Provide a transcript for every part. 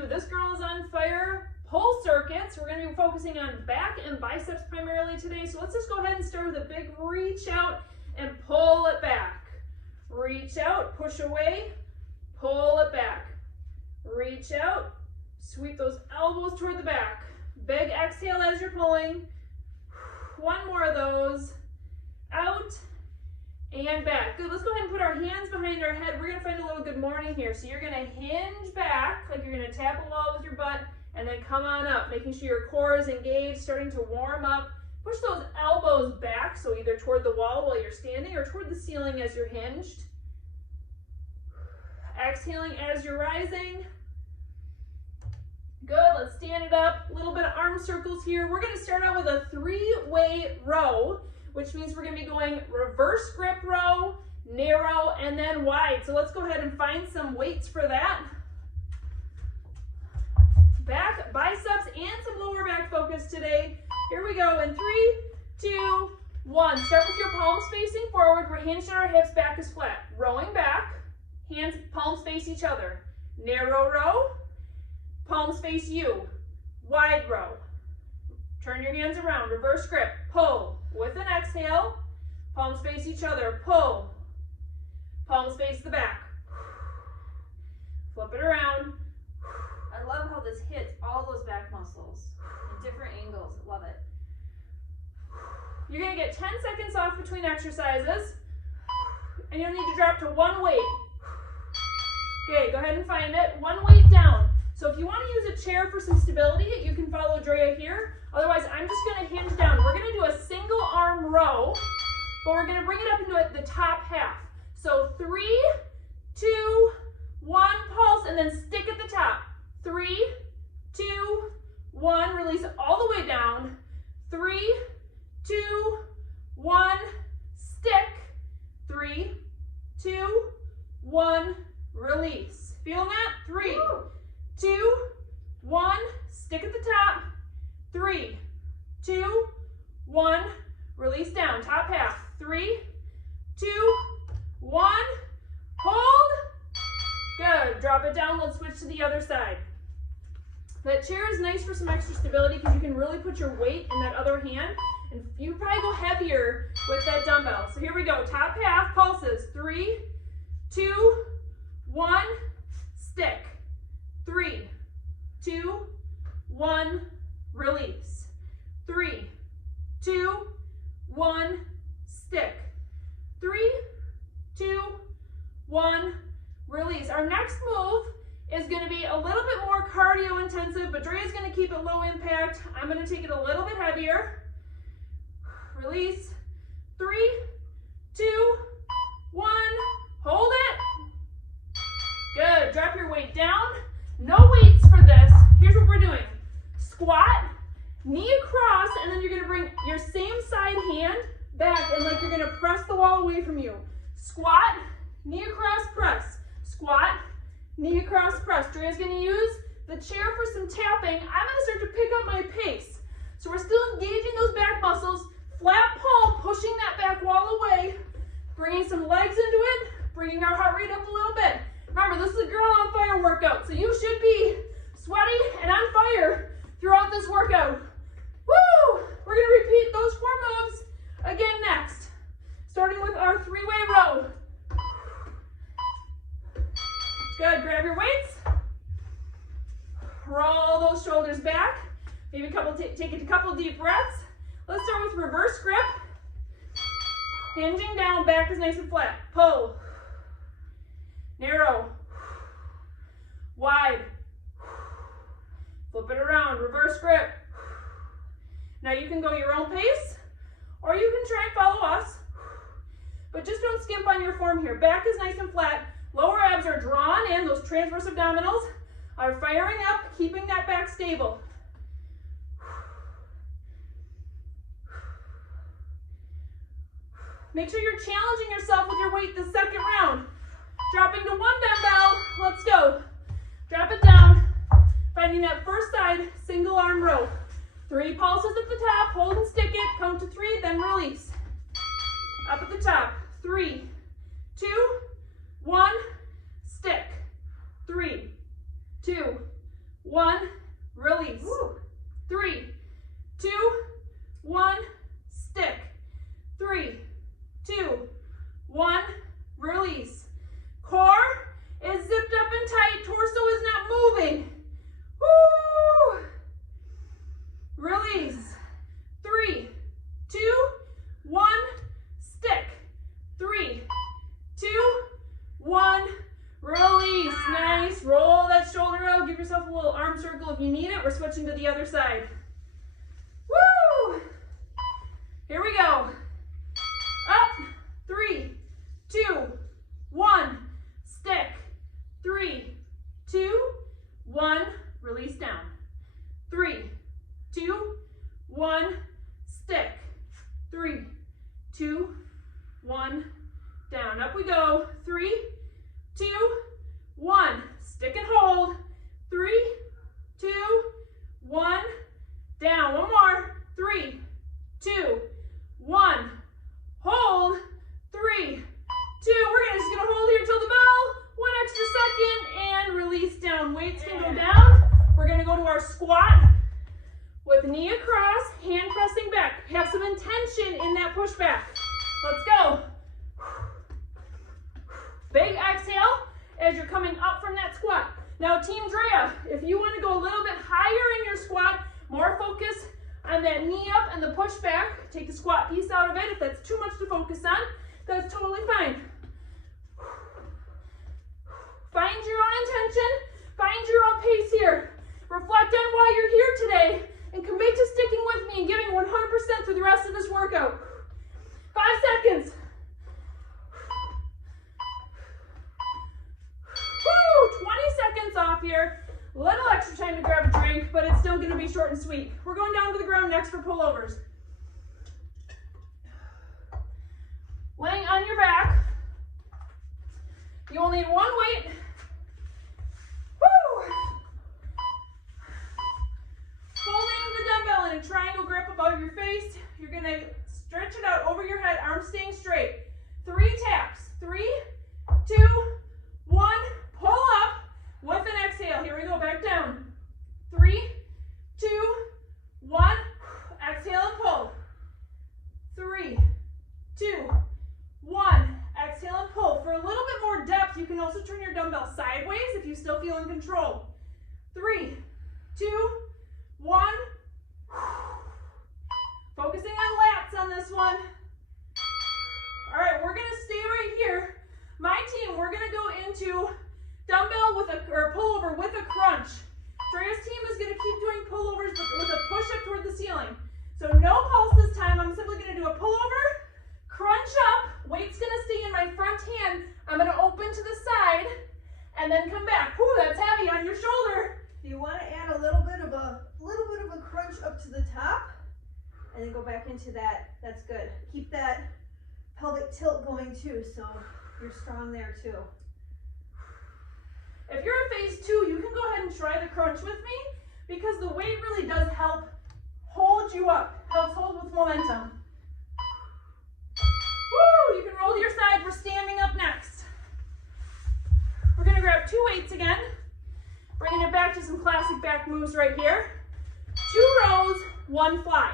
to This Girl is on Fire pull circuits. We're going to be focusing on back and biceps primarily today. So let's just go ahead and start with a big reach out and pull it back. Reach out, push away, pull it back. Reach out, sweep those elbows toward the back. Big exhale as you're pulling. One more of those. Out and back. Good, let's go ahead and put our hands behind our head. We're gonna find a little good morning here. So you're gonna hinge back, like you're gonna tap a wall with your butt, and then come on up, making sure your core is engaged, starting to warm up. Push those elbows back, so either toward the wall while you're standing or toward the ceiling as you're hinged. Exhaling as you're rising. Good, let's stand it up. A little bit of arm circles here. We're gonna start out with a 3-way row, which means we're gonna be going reverse grip row, narrow, and then wide. So let's go ahead and find some weights for that. Back, biceps, and some lower back focus today. Here we go in 3, 2, 1. Start with your palms facing forward. We're hinged on our hips, back is flat. Rowing back, hands, palms face each other. Narrow row, palms face you. Wide row. Turn your hands around, reverse grip, pull. With an exhale, palms face each other, pull. Palms face the back. Flip it around. I love how this hits all those back muscles in different angles. Love it. You're gonna get 10 seconds off between exercises, and you'll need to drop to one weight. Okay, go ahead and find it. One weight down. So if you want to use a chair for some stability, you can follow Drea here. Otherwise, I'm just going to hinge down. We're going to do a single arm row, but we're going to bring it up into the top half. So 3, 2, 1, pulse, and then stick at the top. 3, 2, 1, release all the way down. 3, 2, 1, stick. 3, 2, 1, release. Feeling that? 3, 2, 1, stick at the top. 3, 2, 1, release down, top half. 3, 2, 1, hold. Good, drop it down. Let's switch to the other side. That chair is nice for some extra stability because you can really put your weight in that other hand, and you probably go heavier with that dumbbell. So here we go, top half, pulses. 3, 2, 1, stick. 3, 2, 1, release. 3, 2, 1, stick. 3, 2, 1, release. Our next move is going to be a little bit more cardio intensive, but Drea's going to keep it low impact. I'm going to take it a little bit heavier. Release. 3, 2, 1, hold it. Good, drop your weight down. No weights for this. Here's what we're doing. Squat, knee across, and then you're gonna bring your same side hand back and like you're gonna press the wall away from you. Squat, knee across, press. Squat, knee across, press. Drea's gonna use the chair for some tapping. I'm gonna start to pick up my pace. So we're still engaging those back muscles. Flat pull, pushing that back wall away, bringing some legs into it, bringing our heart rate up a little bit. Remember, this is a girl on fire workout, so you should be sweaty and on fire throughout this workout. Woo! We're gonna repeat those 4 moves again next, starting with our 3-way row. Good, grab your weights. Roll those shoulders back. Maybe take a couple deep breaths. Let's start with reverse grip. Hinging down, back is nice and flat. Pull. Narrow, wide, flip it around, reverse grip. Now you can go your own pace, or you can try and follow us, but just don't skimp on your form here. Back is nice and flat, lower abs are drawn in, those transverse abdominals are firing up, keeping that back stable. Make sure you're challenging yourself with your weight the second round. Dropping to 1 dumbbell, let's go. Drop it down, finding that first side, single arm row. 3 pulses at the top, hold and stick it, count to 3, then release. Up at the top, 3, 2, 1, stick. 3, 2, 1, release. Woo. 3, 2, 1, stick. 3, 2, 1, release. Core is zipped up and tight. Torso is not moving. Woo! Release. 3, 2, 1, stick. 3, 2, 1, release. Nice. Roll that shoulder out. Give yourself a little arm circle if you need it. We're switching to the other side. Woo! Here we go. Up. 3, 2, 1, stick. 3, 2, 1, release down. 3, 2, 1, stick. 3, 2, 1, down. Up we go. 3, 2, 1, stick and hold. 3, 2, 1, down. One more. 3, 2, 1, hold. 3, 2, we're just gonna hold here till the bell. 1 extra second and release down. Weights can go down. We're gonna go to our squat with knee across, hand pressing back. Have some intention in that push back. Let's go. Big exhale as you're coming up from that squat. Now Team Drea, if you want to go a little bit higher in your squat, more focus on that knee up and the push back. Take the squat piece out of it. If that's too much to focus on, that's totally fine. Find your own intention. Find your own pace here. Reflect on why you're here today and commit to sticking with me and giving 100% through the rest of this workout. 5 seconds. Woo! 20 seconds off here. Little extra time to grab a drink, but it's still going to be short and sweet. We're going down to the ground next for pullovers. Laying on your back. You will need one weight. Woo! Holding the dumbbell in a triangle grip above your face. You're going to stretch it out over your head, arms staying straight. 3 taps. 3, 2, 1. Pull up with an exhale. Here we go. Back down. 3, 2, 1. Exhale and pull. 3, 2, 1. Exhale and pull. For a little bit more depth, you can also turn your dumbbell sideways if you still feel in control. 3, 2, 1. Focusing on lats on this one. All right, we're going to stay right here. My team, we're going to go into dumbbell with or pullover with a crunch. Drea's team is going to keep doing pullovers with a push up toward the ceiling. So no pulse this time. I'm simply going to do a pullover, crunch up, weight's going to stay in my front hand. I'm going to open to the side and then come back. Whew, that's heavy on your shoulder. You want to add a little bit of a crunch up to the top and then go back into that. That's good. Keep that pelvic tilt going too, so you're strong there too. If you're in phase 2, you can go ahead and try the crunch with me because the weight really does help hold you up, helps hold with momentum. Woo! You can roll to your side. We're standing up next. We're going to grab 2 weights again. Bringing it back to some classic back moves right here. 2 rows, 1 fly.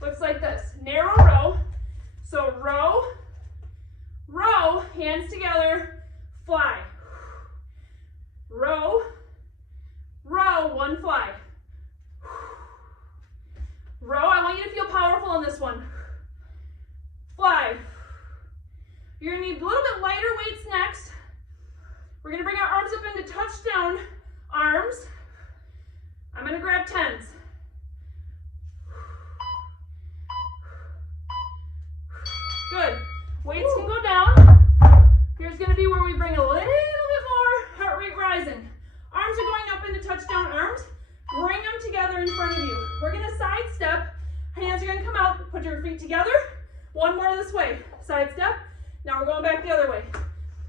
Looks like this. Narrow row. So row, row, hands together, fly. Row, row, 1 fly. Row, I want you to feel powerful on this one. Fly. You're going to need a little bit lighter weights next. We're going to bring our arms up into touchdown arms. I'm going to grab 10s. Good. Weights can go down. Here's going to be where we bring a little bit more heart rate rising. Arms are going up into touchdown arms. Bring them together in front of you. We're going to side step. Hands are going to come out. Put your feet together. 1 more this way. Side step. Now we're going back the other way.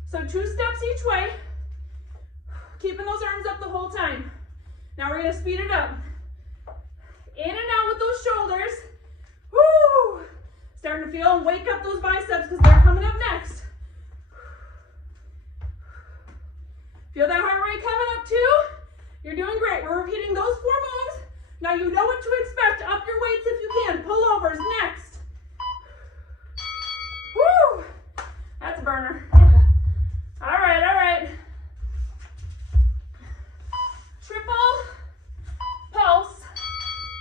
So 2 steps each way. Keeping those arms up the whole time. Now we're going to speed it up. In and out with those shoulders. Woo! Starting to feel and wake up those biceps because they're coming up next. Feel that heart rate coming up too? You're doing great. We're repeating those 4 moves. Now you know what to expect. Up your weights if you can. Pullovers next. Woo! That's a burner. All right, all right. Triple pulse.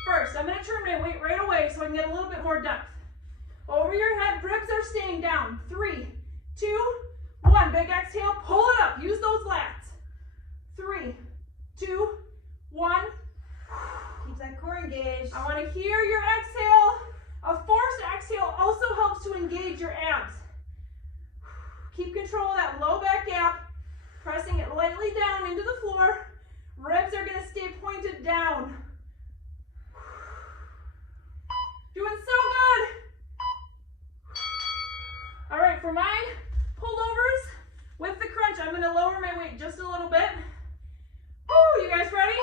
First, I'm going to turn my weight right away so I can get a little bit more depth. Over your head, ribs are staying down. 3, 2, 1. Big exhale, pull it up. Use those lats. 3, 2, 1. Keep that core engaged. I want to hear your exhale. A forced exhale also helps to engage your abs. Keep control of that low back gap, pressing it lightly down into the floor. Ribs are going to stay pointed down. Doing so good. All right, for my pullovers with the crunch, I'm going to lower my weight just a little bit. Woo, you guys ready?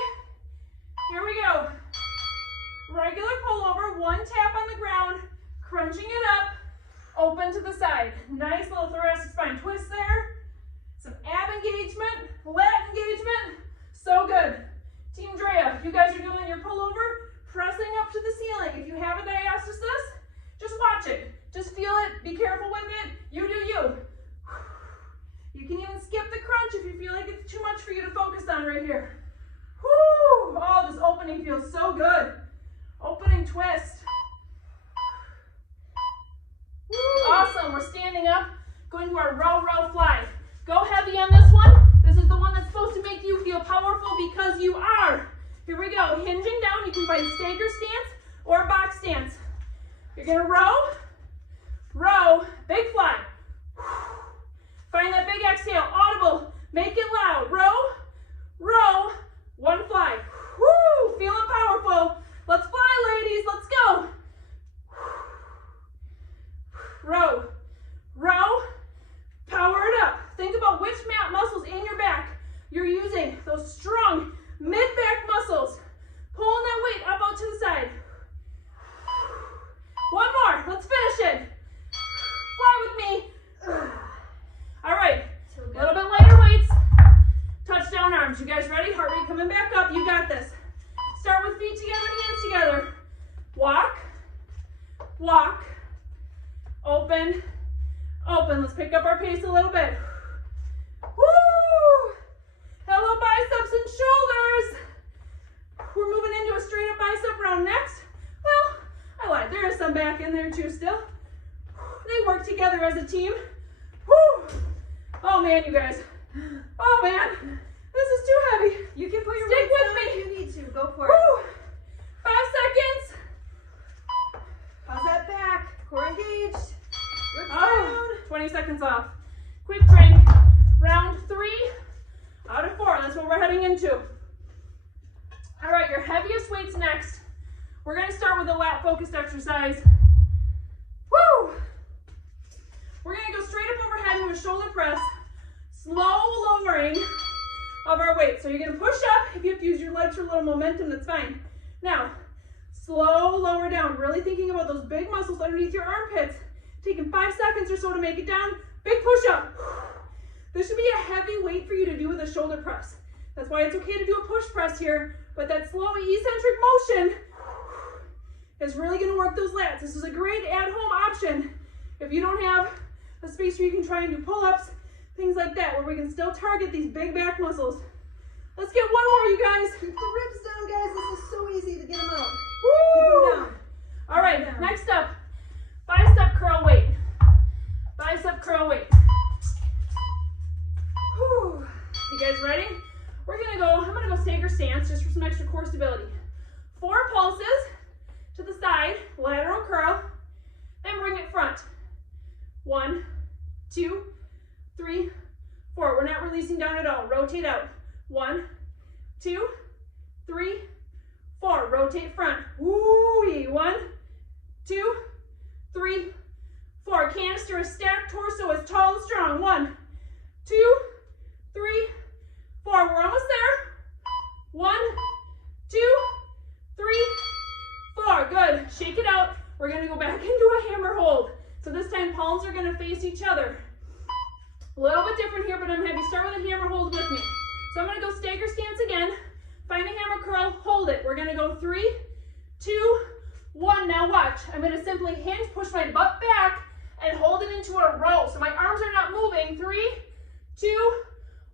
Here we go. Regular pullover, 1 tap on the ground, crunching it up, open to the side. Nice little thoracic spine twist there. Some ab engagement, lat engagement. So good. Team Drea, you guys are doing your pullover, pressing up to the ceiling. If you have a diastasis, just watch it. Just feel it. Be careful with it. You do you. You can even skip the crunch if you feel like it's too much for you to focus on right here. Whoo! Oh, this opening feels so good. Opening twist. Woo. Awesome. We're standing up, going to our row, row, fly. Go heavy on this one. This is the one that's supposed to make you feel powerful because you are. Here we go. Hinging down. You can find stagger stance or box stance. You're going to row, row, big fly. Find that big exhale. Audible. Make it loud. Row, row, 1 fly. Woo! Feeling powerful. Let's fly, ladies. Let's go. Row, row, power it up. Think about which muscles in your back you're using. Those strong mid-back muscles. Pulling that weight up out to the side. 1 more. Let's finish it. Fly with me. All right. A little bit lighter weights. Touchdown arms. You guys ready? Heart rate coming back up. You got this. Start with feet together, hands together. Walk, walk, open, open. Let's pick up our pace a little bit. Woo! Hello, biceps and shoulders. We're moving into a straight up bicep round next. Well, I lied. There is some back in there too still. They work together as a team. Woo! Oh man, you guys. Oh man. This is too heavy. You can put your Stick weights with down me. if you need to. Go for Woo! it. 5 seconds. How's that back? Core engaged. Ribs Oh, down. 20 seconds off. Quick drink. Round 3 out of 4. That's what we're heading into. All right, your heaviest weights next. We're going to start with a lat focused exercise. Woo! We're going to go straight up overhead into a shoulder press. Slow lowering of our weight. So you're going to push up. If you have to use your legs for a little momentum, that's fine. Now, slow lower down. Really thinking about those big muscles underneath your armpits. Taking 5 seconds or so to make it down. Big push up. This should be a heavy weight for you to do with a shoulder press. That's why it's okay to do a push press here. But that slow eccentric motion is really going to work those lats. This is a great at-home option if you don't have a space where you can try and do pull-ups, things like that, where we can still target these big back muscles. Let's get 1 more, you guys. Keep the ribs down, guys. This is so easy to get them out. Woo! Keep them down. All right, next up, bicep curl weight. Bicep curl weight. Whew. You guys ready? I'm gonna go stagger stance just for some extra core stability. 4 pulses to the side, lateral curl, then bring it front. 1, 2, 3, 4. We're not releasing down at all. Rotate out. 1, 2, 3, 4. Rotate front. Woo-wee. 1, 2, 3, 4. Canister a stacked torso as tall and strong. 1, 2, 3, 4. We're almost there. 1, 2, 3, 4. Good. Shake it out. We're going to go back into a hammer hold. So this time palms are going to face each other. A little bit different here, but I'm going to have you start with a hammer hold with me. So I'm going to go stagger stance again. go 3, 2, 1. Now watch. I'm going to simply hinge, push my butt back, and hold it into a row. So my arms are not moving. 3, 2,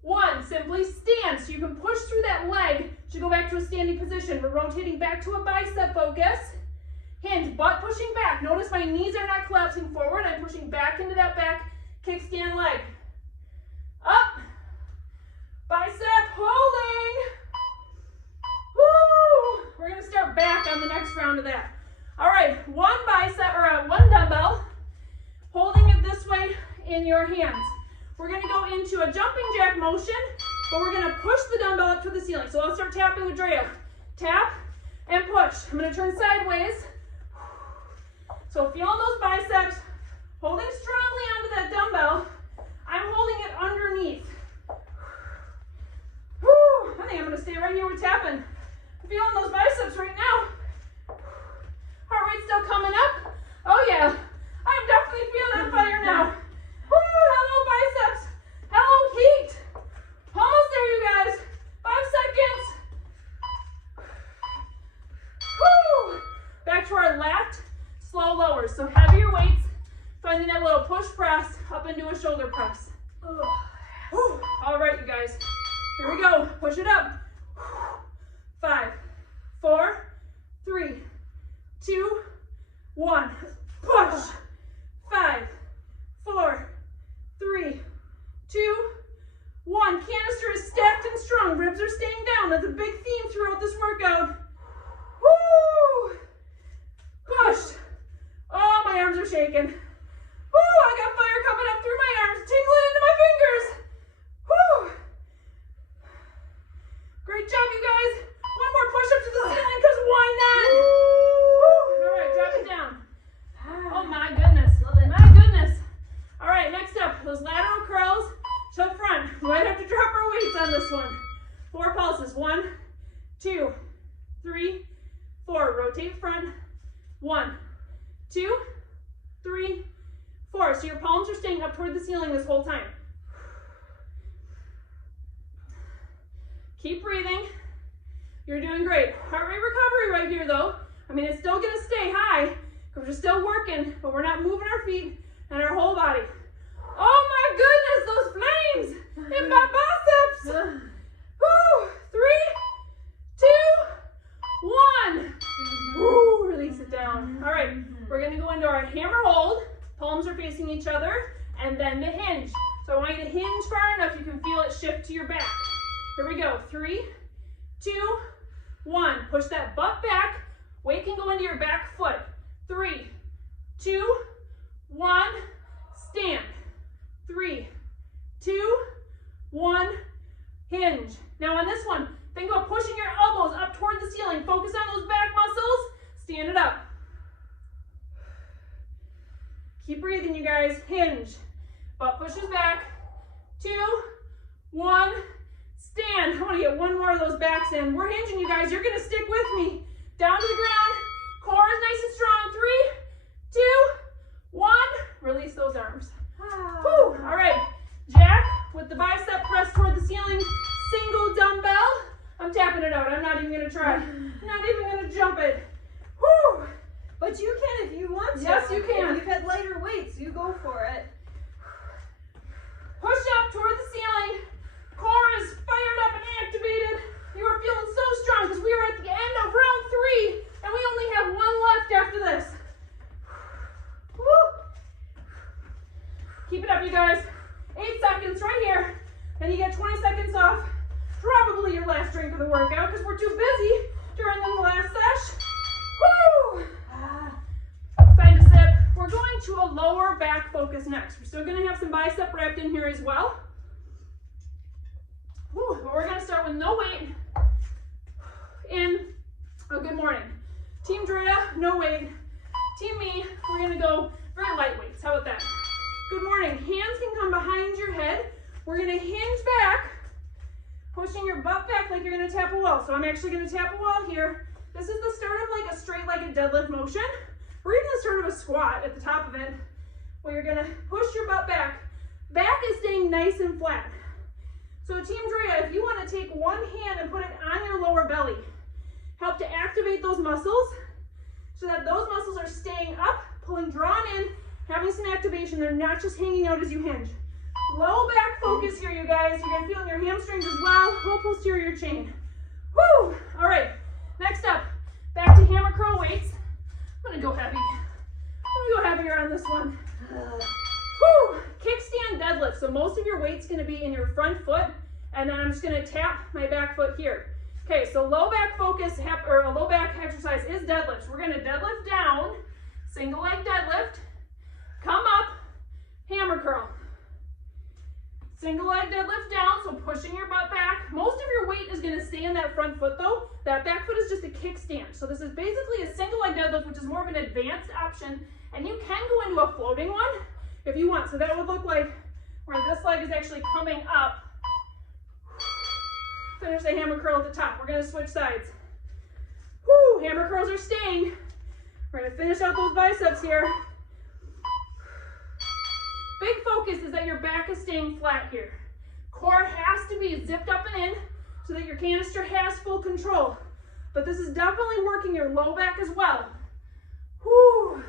1. Simply stand. So you can push through that leg to go back to a standing position. We're rotating back to a bicep focus. Hinge, butt pushing back. Notice my knees are not collapsing forward. I'm pushing back into that back kickstand leg. Up. Bicep holding. Woo! We're going to start back on the next round of that. All right, one dumbbell, holding it this way in your hands. We're going to go into a jumping jack motion, but we're going to push the dumbbell up to the ceiling. So I'll start tapping with Drea. Tap and push. I'm going to turn sideways. So feeling those biceps, holding strongly onto that dumbbell. I'm holding it underneath. Woo! I think I'm going to stay right here with tapping. I'm feeling those biceps right now. Heart rate still coming up. Oh yeah, I'm definitely feeling that fire now. Woo! Hello biceps. Hello heat. Almost there, you guys. 5 seconds. Woo! Back to our lat, slow lowers. So heavier weights, finding that little push press up into a shoulder press. Woo! All right, you guys. Here we go. Push it up. 5, 4, 3, 2, 1. Push. 5, 4, 3, 2, 1. Canister is stacked and strong. Ribs are staying down. That's a big theme throughout this workout. Woo! Push. Oh, my arms are shaking. Woo! I got fire coming up through my arms, tingling into my fingers. Woo! Great job, you guys. One more push up to the ceiling, because why not? Woo! All right, drop it down. Oh my goodness. My goodness. All right, next up, those lateral curls to front. We might have to drop our weights on this one. 4 pulses. 1, 2, 3, 4. Rotate front. 1, 2, 3, 4. So your palms are staying up toward the ceiling this whole time. Keep breathing. You're doing great. Heart rate recovery right here though. I mean, it's still gonna stay high because we're still working, but we're not moving our feet and our whole body. Oh my goodness, those flames in my biceps. Woo! 3, 2, 1. Woo! Release it down. All right, we're gonna go into our hammer hold. Palms are facing each other, and then the hinge. So I want you to hinge far enough you can feel it shift to your back. Here we go. 3, 2, 1. Push that butt back. Weight can go into your back foot. 3, 2, 1. Stand. 3, 2, 1. Hinge. Now on this one, think about pushing your elbows up toward the ceiling. Focus on those back muscles. Stand it up. Keep breathing, you guys. Hinge. Butt pushes back. 2, 1. Stand. I want to get one more of those backs in. We're hinging, you guys. You're going to stick with me. Down to the ground. Core is nice and strong. 3, 2, 1. Release those arms. Whew. All right. Jack with the bicep press toward the ceiling. Single dumbbell. I'm tapping it out. I'm not even going to try. I'm not even going to jump it. Whew. But you can if you want to. Yes, you can. If you've had lighter weights, you go for it. Push up toward the ceiling. Core is fired up and activated. You are feeling so strong because we are at the end of round 3 and we only have 1 left after this. Woo. Keep it up, you guys. 8 seconds right here. Then you get 20 seconds off. Probably your last drink of the workout because we're too busy during the last sesh. Woo! Time to sip. We're going to a lower back focus next. We're still going to have some bicep wrapped in here as well. Woo, but we're going to start with no weight. Good morning. Team Drea, no weight. Team me, we're going to go very light weights. How about that? Good morning. Hands can come behind your head. We're going to hinge back, pushing your butt back like you're going to tap a wall. So I'm actually going to tap a wall here. This is the start of like a straight-legged deadlift motion. Or even the start of a squat at the top of it, where you're going to push your butt back. Back is staying nice and flat. So Team Drea, if you want to take one hand and put it on your lower belly, help to activate those muscles so that those muscles are staying up, pulling, drawn in, having some activation. They're not just hanging out as you hinge. Low back focus here, you guys. You're gonna feel in your hamstrings as well. Whole posterior chain. Woo! All right, next up, back to hammer curl weights. I'm gonna go heavy. I'm gonna go heavier on this one. Woo! Kickstand deadlift. So most of your weight's gonna be in your front foot, and then I'm just gonna tap my back foot here. Okay, so low back focus, or a low back exercise is deadlifts. We're gonna deadlift down, single leg deadlift, come up, hammer curl. Single leg deadlift down, so pushing your butt back. Most of your weight is gonna stay in that front foot though. That back foot is just a kickstand. So this is basically a single leg deadlift, which is more of an advanced option. And you can go into a floating one if you want. So that would look like where this leg is actually coming up. Finish the hammer curl at the top. We're gonna switch sides. Woo, hammer curls are staying. We're gonna finish out those biceps here. Big focus is that your back is staying flat here. Core has to be zipped up and in so that your canister has full control. But this is definitely working your low back as well. Whew.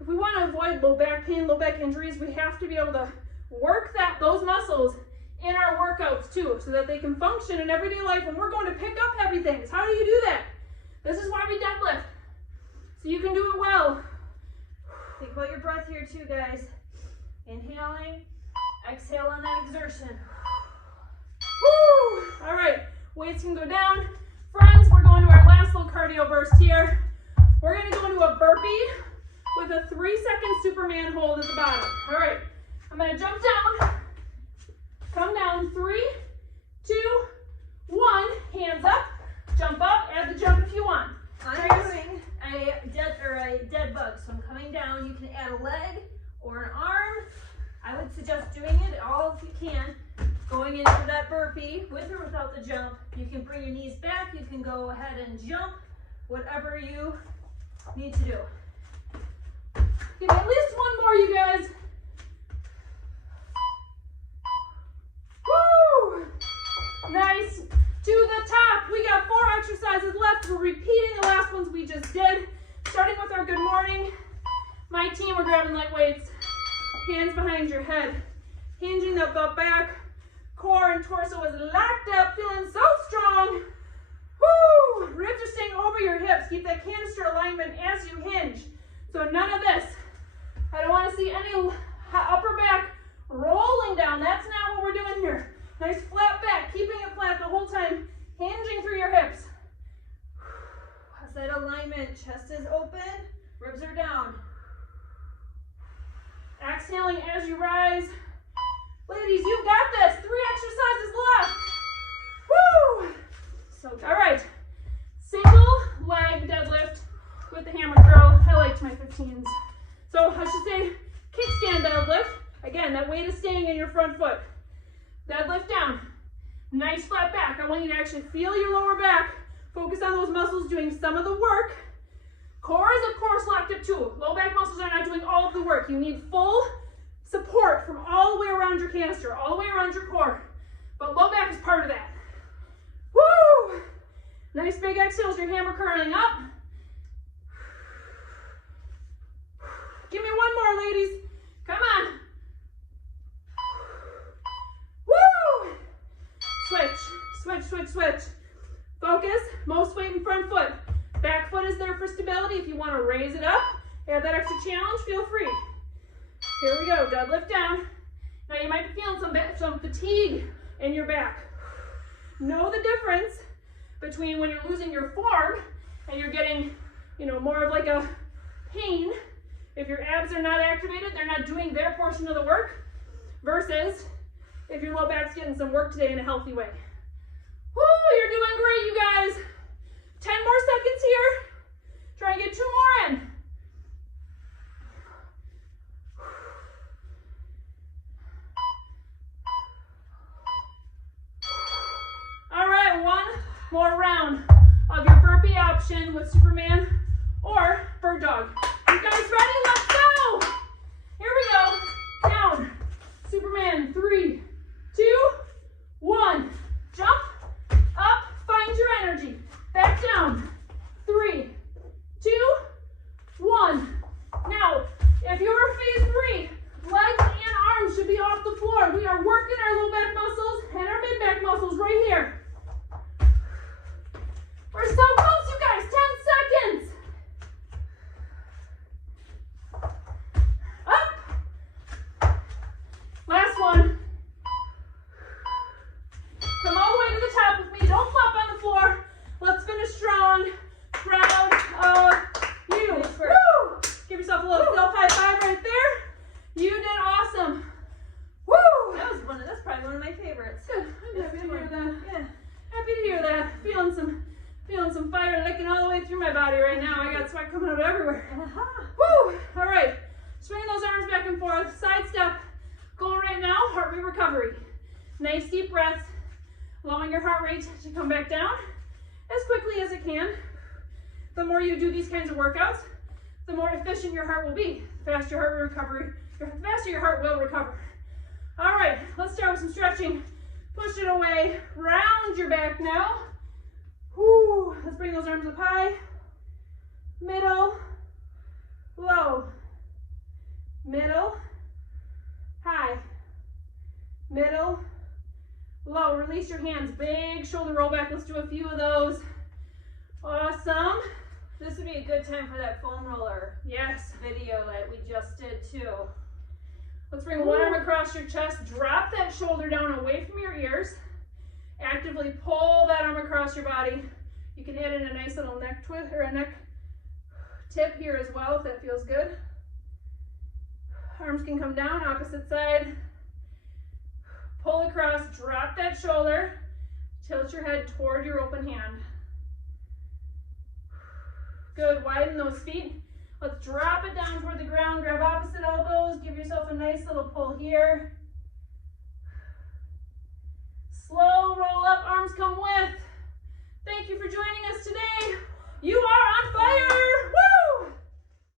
If we want to avoid low back pain, low back injuries, we have to be able to work those muscles in our workouts too, so that they can function in everyday life when we're going to pick up heavy things. How do you do that? This is why we deadlift, so you can do it well. Think about your breath here too, guys. Inhaling, exhale on that exertion. Woo! All right, weights can go down. Friends, we're going to our last little cardio burst here. We're gonna go into a burpee with a 3-second Superman hold at the bottom. All right, I'm gonna jump down, come down, 3, 2, 1, hands up, jump up, add the jump if you want. I'm doing a dead bug, so I'm coming down. You can add a leg or an arm. I would suggest doing it all if you can. Going into that burpee with or without the jump. You can bring your knees back. You can go ahead and jump, whatever you need to do. Give me at least one more, you guys. Woo! Nice. To the top. We got 4 exercises left. We're repeating the last ones we just did. Starting with our good morning. My team, we're grabbing light weights. Hands behind your head. Hinging the butt back. Core and torso is locked up. Feeling so strong. Woo! Ribs are staying over your hips. Keep that canister alignment as you hinge. So none of this. I don't want to see any upper back rolling down. That's not what we're doing here. Nice flat back, keeping it flat the whole time, hinging through your hips. How's that alignment? Chest is open, ribs are down. Exhaling as you rise. Ladies, you got this. 3 exercises left. Woo! So good. All right. Single leg deadlift with the hammer curl. I liked my 15s. So I should say kickstand deadlift. Again, that weight is staying in your front foot. Deadlift down. Nice flat back. I want you to actually feel your lower back. Focus on those muscles doing some of the work. Core is of course locked up too. Low back muscles are not doing all of the work. You need full support from all the way around your canister, all the way around your core. But low back is part of that. Woo! Nice big exhales, your hammer curling up. Give me one more, ladies. Come on. Woo! Switch, switch, switch, switch. Focus, most weight in front foot. Back foot is there for stability. If you want to raise it up, add that extra challenge, feel free. Here we go, deadlift down. Now you might be feeling some fatigue in your back. Know the difference between when you're losing your form and you're getting, more of like a pain. If your abs are not activated, they're not doing their portion of the work, versus if your low back's getting some work today in a healthy way. Woo, you're doing great, you guys. 10 more seconds here. Try and get 2 more in. All right, 1 more round of your burpee option with Superman or bird dog. You guys ready? Let's go. Here we go. Down. Superman. 3, 2, 1. Jump. Up. Find your energy. Back down. feeling some fire licking all the way through my body right now. I got sweat coming out everywhere. Woo! All right, swing those arms back and forth, side step. Goal right now, heart rate recovery. Nice deep breath, allowing your heart rate to come back down as quickly as it can. The more you do these kinds of workouts, the more efficient your heart will be. The faster your heart will recover. All right, let's start with some stretching. Push it away, round your back now. Whoo, let's bring those arms up high. Middle, low, middle, high, middle, low. Release your hands, big shoulder roll back. Let's do a few of those. Awesome. This would be a good time for that foam roller Yes. video that we just did too. Let's bring one arm across your chest. Drop that shoulder down away from your ears. Actively pull that arm across your body. You can add in a nice little neck twist or a neck tip here as well if that feels good. Arms can come down, opposite side. Pull across, drop that shoulder. Tilt your head toward your open hand. Good, widen those feet. Let's drop it down toward the ground, grab opposite elbows, give yourself a nice little pull here.